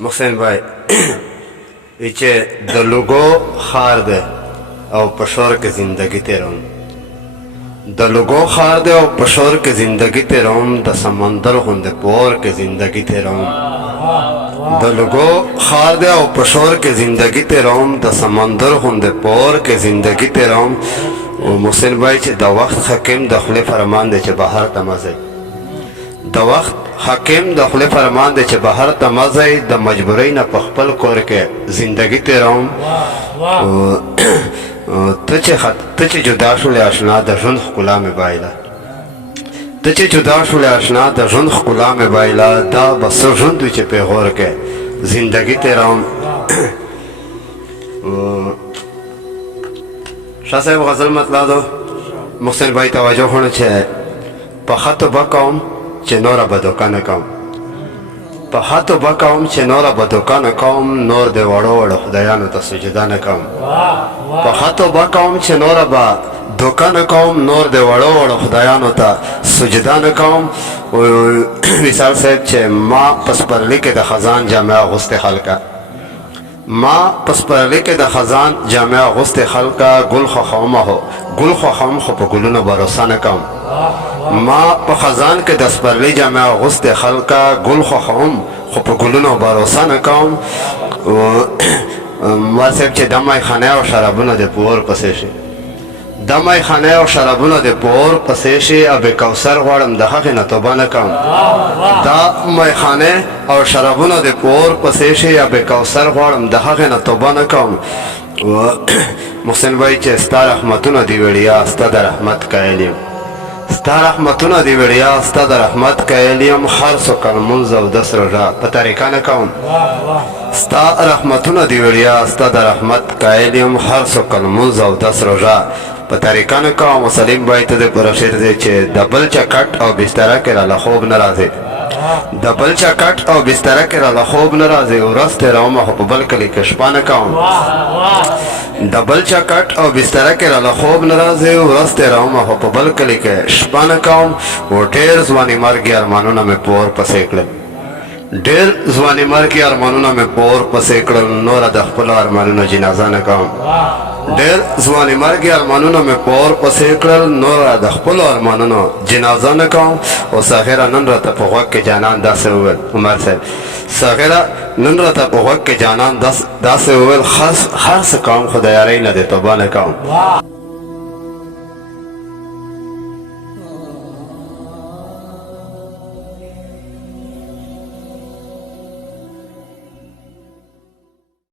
محسن بھائی چې د لوګو خار دی او په شور کې زندگی تیروم د لوګو خار دی او په شور کې زندگی تیروم د سمندر غوندې پور کې زندگی تیروم د لوګو خار دی او په شور کې زندگی تیروم د سمندر غوندې پور کې زندگی تیروم او محسن بھائی چې د وخت حکیم د خپل فرمان دی چې بهر ته مزه د وخت حکیم د خپل فرمان دی چې بهر ته مزه د مجبورۍ نه په خپل کور کې زندگی تیروم ته چې جدا شولې آشنا د ژوند ښکلا مې بایله ته چې جدا شولې آشنا د ژوند ښکلا مې بایله دا به څه ژوند وي چې پیغور کې زندگی تیروم شاه صاحب غزل مطلع محسن بھائی توجه کړه چې په خطو به کوم چې نوره به دوکه نه کوم په خطو به کوم چې نوره به دوکه نه کوم نور د وړو وړو خدایانو ته سجده نه کوم په خطو به کوم چې نوره به دوکه نه کوم نور د وړو وړو خدایانو ته سجده نه کوم وصال صاحب چې ما په سپرلي کې د خزان جامع اغوستې خلکه ما پس پرلی کې د خزان جامع اغوستې خلکه ګل خوښوم خو په ګلونو بروسه نه کوم ما په خزان کې د سپرلي جامع اغوستې خلکه ګل خوښوم خو په ګلونو بروسه نه کوم ما صاحب چې د میخانې او شرابونه د پور پسې شي د میخانې او شرابونه د پور پسې شي اب کوثر غواړم د هغې نه توبه نه کوم دا میخانې او شرابونه د پور پسې شي اب کوثر غواړم د هغې نه توبه نه کوم محسن بھائی چې ستا رحمتونه دی وړیا ستا د رحمت قایل یم ستا رحمتونه دی وړیا ستا د رحمت قایل یم هر څوک لمونځ او دس روژه په طریقه نه کوم ستا رحمتونه دی وړیا ستا د رحمت قایل یم هر څوک لمونځ او دس روژه په طریقه نه کوم سلیم بھائی ته د پوره شعر دی چې د بل چا کټ او بستره کې راله خوب نه راځي د بل چا کټ او بستره کې راله خوب نه راځي ورځ تېرومه خو په بل کلي کې شپه نه کوم د بل چا کټ او بستره کې راله خوب نه راځي ورځ تېرومه خو په بل کلي کې شپه نه کوم و ډېر ځواني مرګي ارمانونه مې پور پسې کړل ډېر ځواني مرګي ارمانونه مې پور پسې کړل نوره د خپلو ارمانونو جنازه نه کوم ډېر ځواني مرګي ارمانونه مې پور پسې کړل نوره د خپلو ارمانونو جنازه نه کوم او ساغره نن راته په غوږ کې جانان داسې وویل عمر صاحب ساغره نن راته په غوږ کې جانان داسې وویل هر څه کوم خو د یارۍ نه د توبه نه کوم